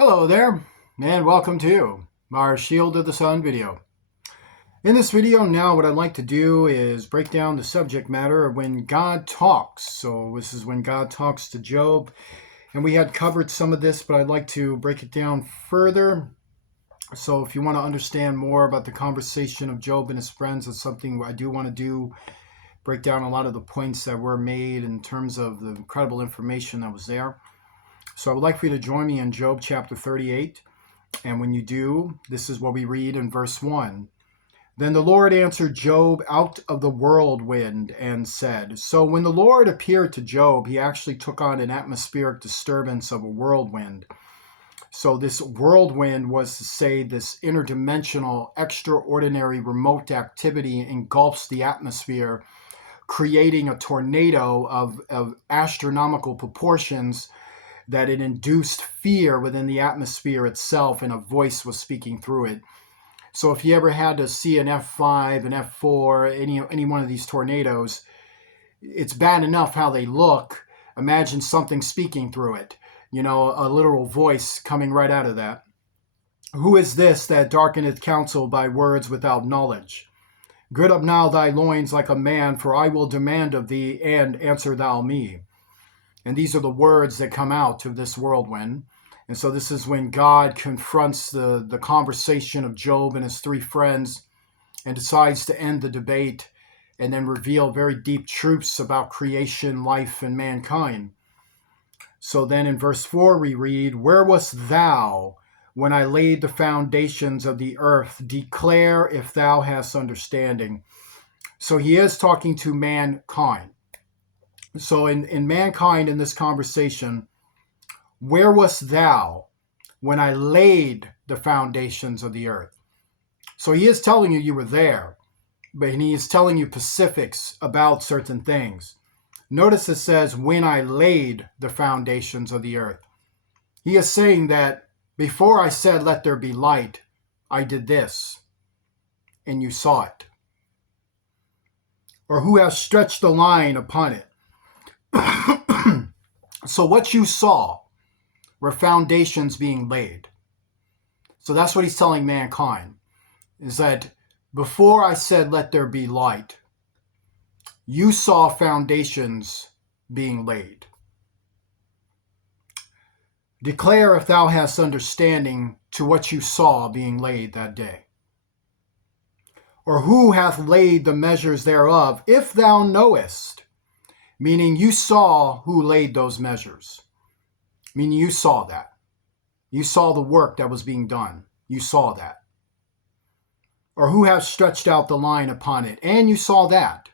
Hello there, and welcome to our Shield of the Sun video. In this video now, what I'd like to do is break down the subject matter of when God talks. So this is when God talks to Job, and we had covered some of this, but I'd like to break it down further. So if you want to understand more about the conversation of Job and his friends, it's something I do want to do, break down a lot of the points that were made in terms of the incredible information that was there. So I would like for you to join me in Job chapter 38. And when you do, this is what we read in verse 1. Then the Lord answered Job out of the whirlwind and said. So when the Lord appeared to Job, he actually took on an atmospheric disturbance of a whirlwind. So this whirlwind was to say this interdimensional, extraordinary, remote activity engulfs the atmosphere, creating a tornado of astronomical proportions, that it induced fear within the atmosphere itself, and a voice was speaking through it. So if you ever had to see an F5, an F4, any one of these tornadoes, it's bad enough how they look. Imagine something speaking through it, a literal voice coming right out of that. Who is this that darkeneth counsel by words without knowledge? Gird up now thy loins like a man, for I will demand of thee, and answer thou me. And these are the words that come out of this whirlwind. And so this is when God confronts the conversation of Job and his three friends and decides to end the debate and then reveal very deep truths about creation, life, and mankind. So then in verse 4 we read, Where wast thou when I laid the foundations of the earth? Declare if thou hast understanding. So he is talking to mankind. So in mankind, in this conversation, where wast thou when I laid the foundations of the earth? So he is telling you were there, but he is telling you specifics about certain things. Notice it says, when I laid the foundations of the earth. He is saying that before I said, let there be light, I did this, and you saw it. Or who has stretched the line upon it? So what you saw were foundations being laid. So that's what he's telling mankind, is that before I said, let there be light, you saw foundations being laid. Declare if thou hast understanding to what you saw being laid that day. Or who hath laid the measures thereof, if thou knowest? Meaning you saw who laid those measures. Meaning you saw that. You saw the work that was being done. You saw that. Or who hath stretched out the line upon it? And you saw that.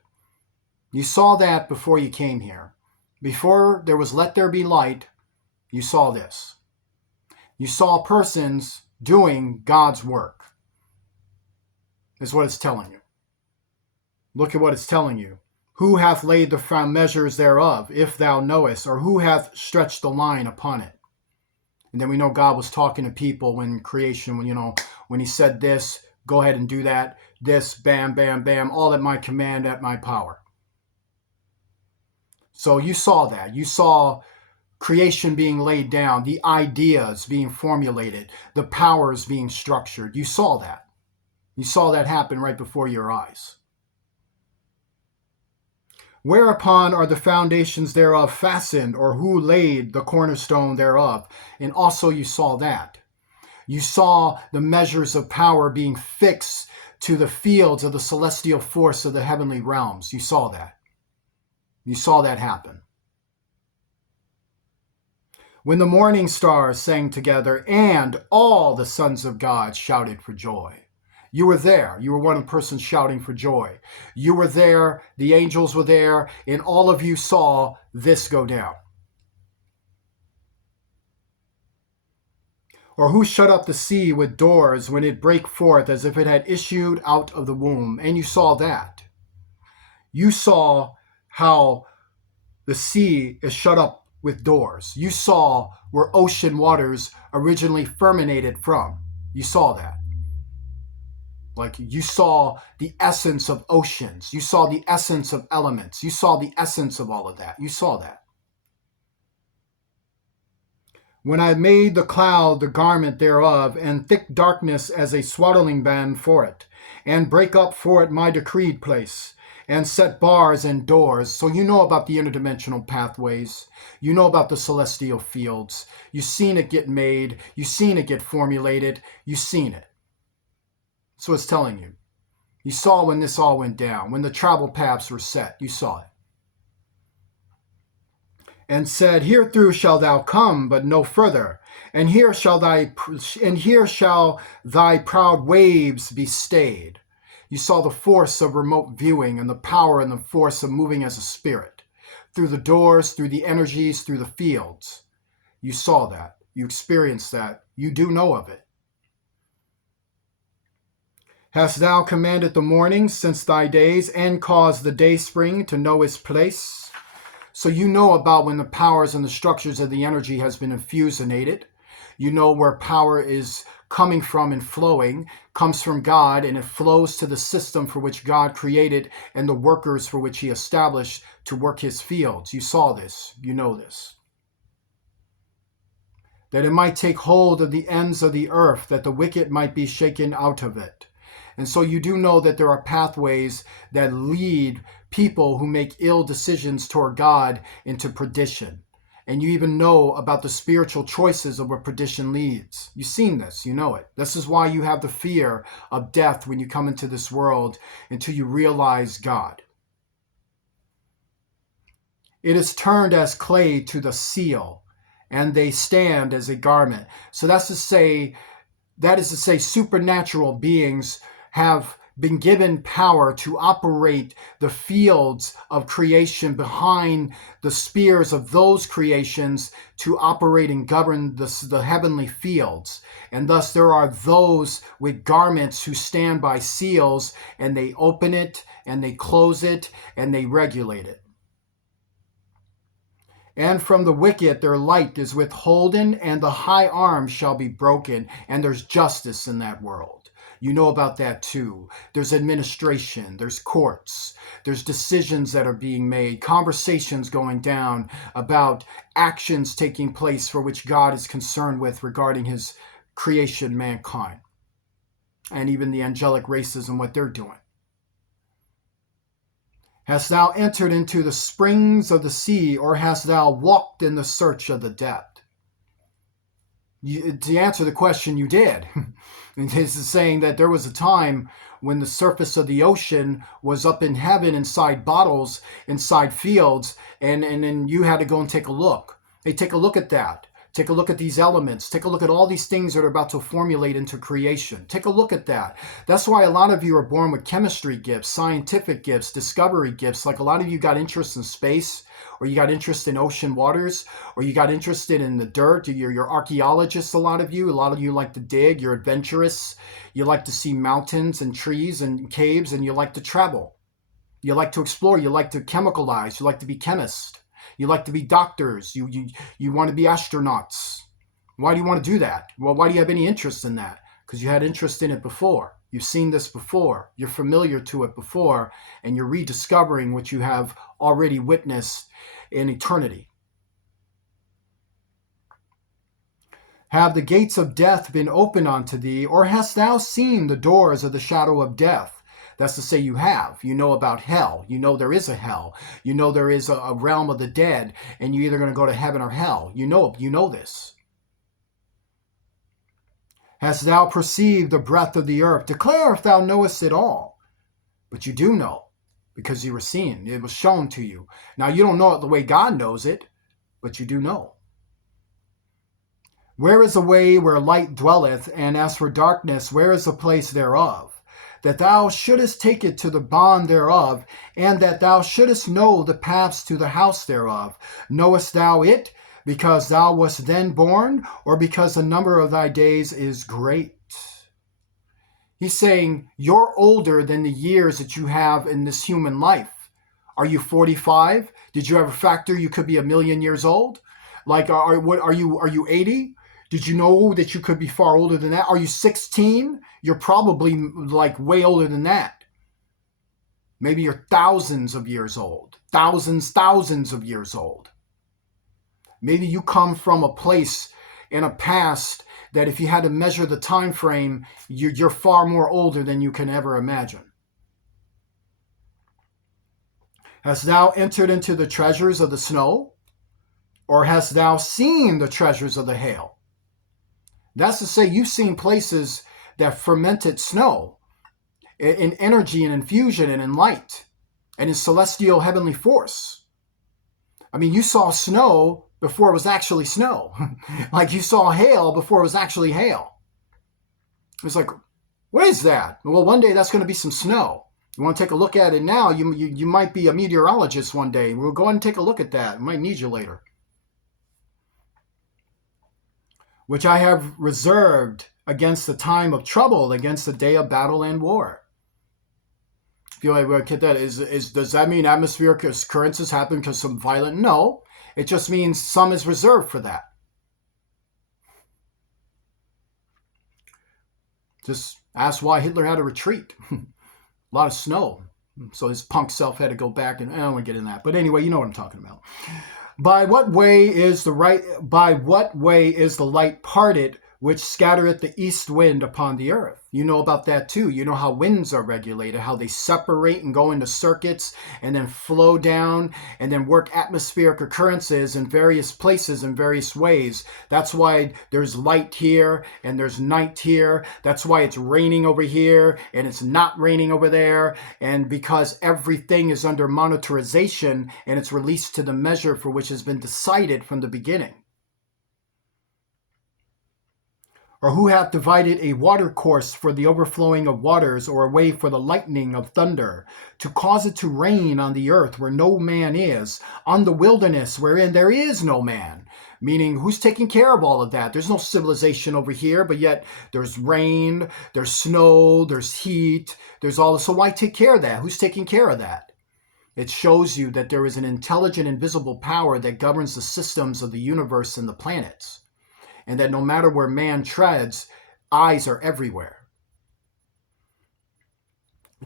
You saw that before you came here. Before there was let there be light, you saw this. You saw persons doing God's work. Is what it's telling you. Look at what it's telling you. Who hath laid the measures thereof, if thou knowest, or who hath stretched the line upon it? And then we know God was talking to people when creation, when he said this, go ahead and do that, this, bam, bam, bam, all at my command, at my power. So you saw that. You saw creation being laid down, the ideas being formulated, the powers being structured. You saw that. You saw that happen right before your eyes. Whereupon are the foundations thereof fastened, or who laid the cornerstone thereof? And also you saw that. You saw the measures of power being fixed to the fields of the celestial force of the heavenly realms. You saw that. You saw that happen. When the morning stars sang together, and all the sons of God shouted for joy. You were there. You were one person shouting for joy. You were there. The angels were there. And all of you saw this go down. Or who shut up the sea with doors when it brake forth as if it had issued out of the womb? And you saw that. You saw how the sea is shut up with doors. You saw where ocean waters originally fermented from. You saw that. Like you saw the essence of oceans. You saw the essence of elements. You saw the essence of all of that. You saw that. when I made the cloud the garment thereof, and thick darkness as a swaddling band for it, and break up for it my decreed place, and set bars and doors. So you know about the interdimensional pathways. You know about the celestial fields. You've seen it get made. You've seen it get formulated. You've seen it. So it's telling you. You saw when this all went down, when the travel paths were set. You saw it. And said, Herethrough shalt thou come, but no further. And here shall thy proud waves be stayed. You saw the force of remote viewing and the power and the force of moving as a spirit. Through the doors, through the energies, through the fields. You saw that. You experienced that. You do know of it. Hast thou commanded the morning since thy days, and caused the day spring to know its place? So you know about when the powers and the structures of the energy has been infusionated. You know where power is coming from and flowing, comes from God, and it flows to the system for which God created and the workers for which he established to work his fields. You saw this. You know this. That it might take hold of the ends of the earth, that the wicked might be shaken out of it. And so you do know that there are pathways that lead people who make ill decisions toward God into perdition. And you even know about the spiritual choices of where perdition leads. You've seen this, you know it. This is why you have the fear of death when you come into this world until you realize God. It is turned as clay to the seal, and they stand as a garment. So that is to say supernatural beings have been given power to operate the fields of creation behind the spears of those creations to operate and govern the heavenly fields. And thus there are those with garments who stand by seals, and they open it and they close it and they regulate it. And from the wicked their light is withholden, and the high arm shall be broken. And there's justice in that world. You know about that too. There's administration, there's courts, there's decisions that are being made, conversations going down about actions taking place for which God is concerned with regarding his creation, mankind, and even the angelic races and what they're doing. Hast thou entered into the springs of the sea, or hast thou walked in the search of the depth? To answer the question, you did. And this is saying that there was a time when the surface of the ocean was up in heaven inside bottles, inside fields, and then you had to go and take a look. Hey, take a look at that. Take a look at these elements. Take a look at all these things that are about to formulate into creation. Take a look at that. That's why a lot of you are born with chemistry gifts, scientific gifts, discovery gifts. Like a lot of you got interest in space, or you got interest in ocean waters, or you got interested in the dirt. You're archaeologists, a lot of you. A lot of you like to dig. You're adventurous. You like to see mountains and trees and caves, and you like to travel. You like to explore. You like to chemicalize. You like to be chemists. You like to be doctors. You want to be astronauts. Why do you want to do that? Well, why do you have any interest in that? Because you had interest in it before. You've seen this before. You're familiar to it before, and you're rediscovering what you have already witnessed in eternity. Have the gates of death been opened unto thee, or hast thou seen the doors of the shadow of death? That's to say you have. You know about hell. You know there is a hell. You know there is a realm of the dead, and you're either going to go to heaven or hell. You know this. Hast thou perceived the breadth of the earth? Declare if thou knowest it all. But you do know, because you were seen. It was shown to you. Now you don't know it the way God knows it, but you do know. Where is the way where light dwelleth? And as for darkness, where is the place thereof? That thou shouldest take it to the bond thereof, and that thou shouldest know the paths to the house thereof. Knowest thou it, because thou wast then born, or because the number of thy days is great? He's saying, you're older than the years that you have in this human life. Are you 45? Did you ever factor you could be 1,000,000 years old? Like, are you 80? Did you know that you could be far older than that? Are you 16? You're probably like way older than that. Maybe you're thousands of years old. Thousands of years old. Maybe you come from a place in a past that if you had to measure the time frame, you're far more older than you can ever imagine. Hast thou entered into the treasures of the snow? Or hast thou seen the treasures of the hail? That's to say, you've seen places that fermented snow in energy and infusion and in light and in celestial heavenly force. I mean, you saw snow before it was actually snow. Like you saw hail before it was actually hail. It's like, what is that? Well, one day that's going to be some snow. You want to take a look at it now? You might be a meteorologist one day. We'll go ahead and take a look at that. We might need you later. Which I have reserved against the time of trouble, against the day of battle and war. If you like, look at that, does that mean atmospheric occurrences happen because some violent? No, it just means some is reserved for that. Just ask why Hitler had to retreat. A lot of snow. So his punk self had to go back, and I don't want to get in that. But anyway, you know what I'm talking about. By what way is the light parted, which scattereth the east wind upon the earth? You know about that too. You know how winds are regulated, how they separate and go into circuits and then flow down and then work atmospheric occurrences in various places in various ways. That's why there's light here and there's night here. That's why it's raining over here and it's not raining over there. And because everything is under monitorization and it's released to the measure for which has been decided from the beginning. Or who hath divided a water course for the overflowing of waters, or a way for the lightning of thunder, to cause it to rain on the earth where no man is, on the wilderness wherein there is no man? Meaning, who's taking care of all of that? There's no civilization over here, but yet there's rain, there's snow, there's heat, there's all this. So why take care of that? Who's taking care of that? It shows you that there is an intelligent, invisible power that governs the systems of the universe and the planets. And that no matter where man treads, eyes are everywhere.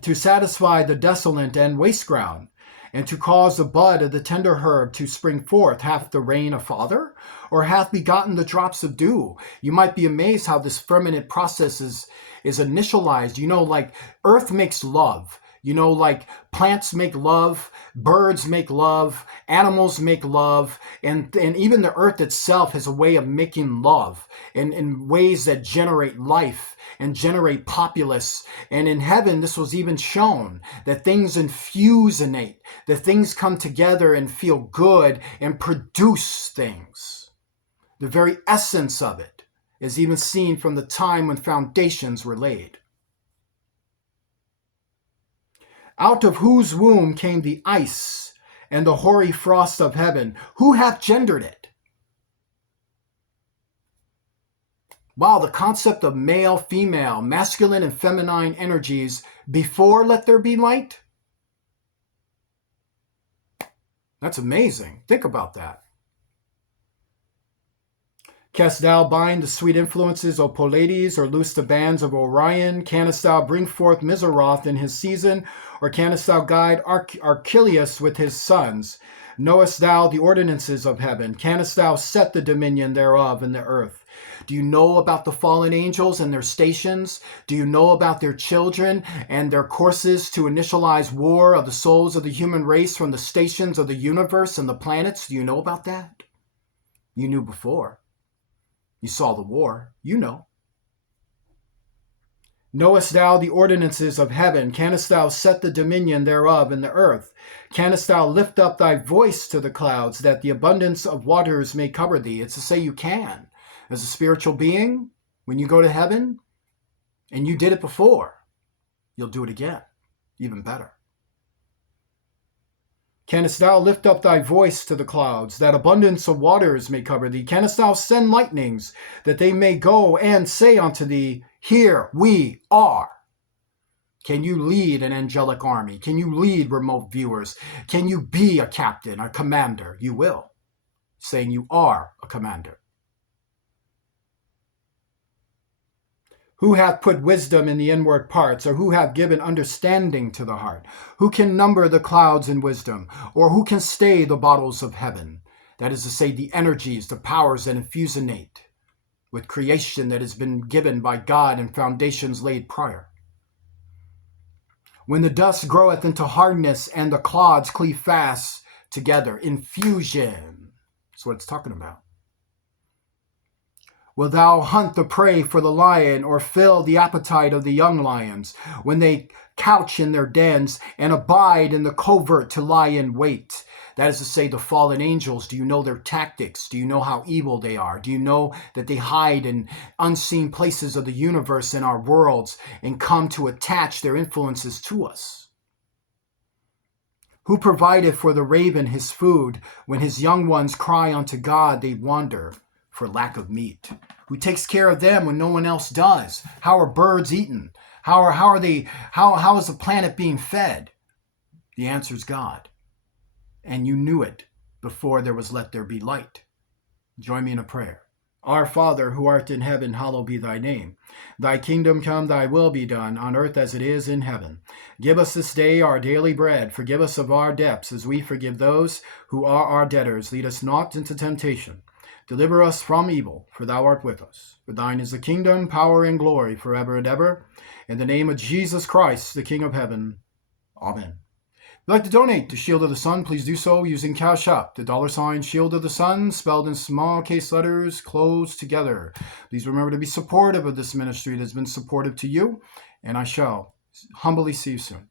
To satisfy the desolate and waste ground, and to cause the bud of the tender herb to spring forth, hath the rain a father, or hath begotten the drops of dew? You might be amazed how this fermented process is initialized. You know, like earth makes love. You know, like plants make love, birds make love, animals make love, and even the earth itself has a way of making love in ways that generate life and generate populace. And in heaven, this was even shown, that things infusionate, that things come together and feel good and produce things. The very essence of it is even seen from the time when foundations were laid. Out of whose womb came the ice and the hoary frost of heaven? Who hath gendered it? Wow, the concept of male, female, masculine and feminine energies before let there be light? That's amazing. Think about that. Canst thou bind the sweet influences of Pleiades, or loose the bands of Orion? Canst thou bring forth Miseroth in his season, or canst thou guide Archelaus with his sons? Knowest thou the ordinances of heaven? Canst thou set the dominion thereof in the earth? Do you know about the fallen angels and their stations? Do you know about their children and their courses to initialize war of the souls of the human race from the stations of the universe and the planets? Do you know about that? You knew before. You saw the war. You know. Knowest thou the ordinances of heaven? Canst thou set the dominion thereof in the earth? Canst thou lift up thy voice to the clouds, that the abundance of waters may cover thee? It's to say you can. As a spiritual being, when you go to heaven, and you did it before, you'll do it again, even better. Canst thou lift up thy voice to the clouds, that abundance of waters may cover thee? Canst thou send lightnings, that they may go and say unto thee, Here we are? Can you lead an angelic army? Can you lead remote viewers? Can you be a captain, a commander? You will, saying you are a commander. Who hath put wisdom in the inward parts, or who hath given understanding to the heart? Who can number the clouds in wisdom, or who can stay the bottles of heaven? That is to say, the energies, the powers that infusionate with creation that has been given by God and foundations laid prior. When the dust groweth into hardness and the clods cleave fast together, infusion. That's what it's talking about. Will thou hunt the prey for the lion, or fill the appetite of the young lions, when they couch in their dens and abide in the covert to lie in wait? That is to say, the fallen angels, do you know their tactics? Do you know how evil they are? Do you know that they hide in unseen places of the universe and our worlds and come to attach their influences to us? Who provided for the raven his food? When his young ones cry unto God, they wander for lack of meat. Who takes care of them when no one else does? How are birds eaten? How is the planet being fed? The answer is God. And you knew it before there was let there be light. Join me in a prayer. Our Father, who art in heaven, hallowed be thy name. Thy kingdom come, thy will be done, on earth as it is in heaven. Give us this day our daily bread. Forgive us of our debts, as we forgive those who are our debtors. Lead us not into temptation. Deliver us from evil, for thou art with us. For thine is the kingdom, power, and glory, forever and ever. In the name of Jesus Christ, the King of heaven. Amen. If you'd like to donate to Shield of the Sun, please do so using Cash App, the $ Shield of the Sun, spelled in small case letters, closed together. Please remember to be supportive of this ministry that has been supportive to you, and I shall humbly see you soon.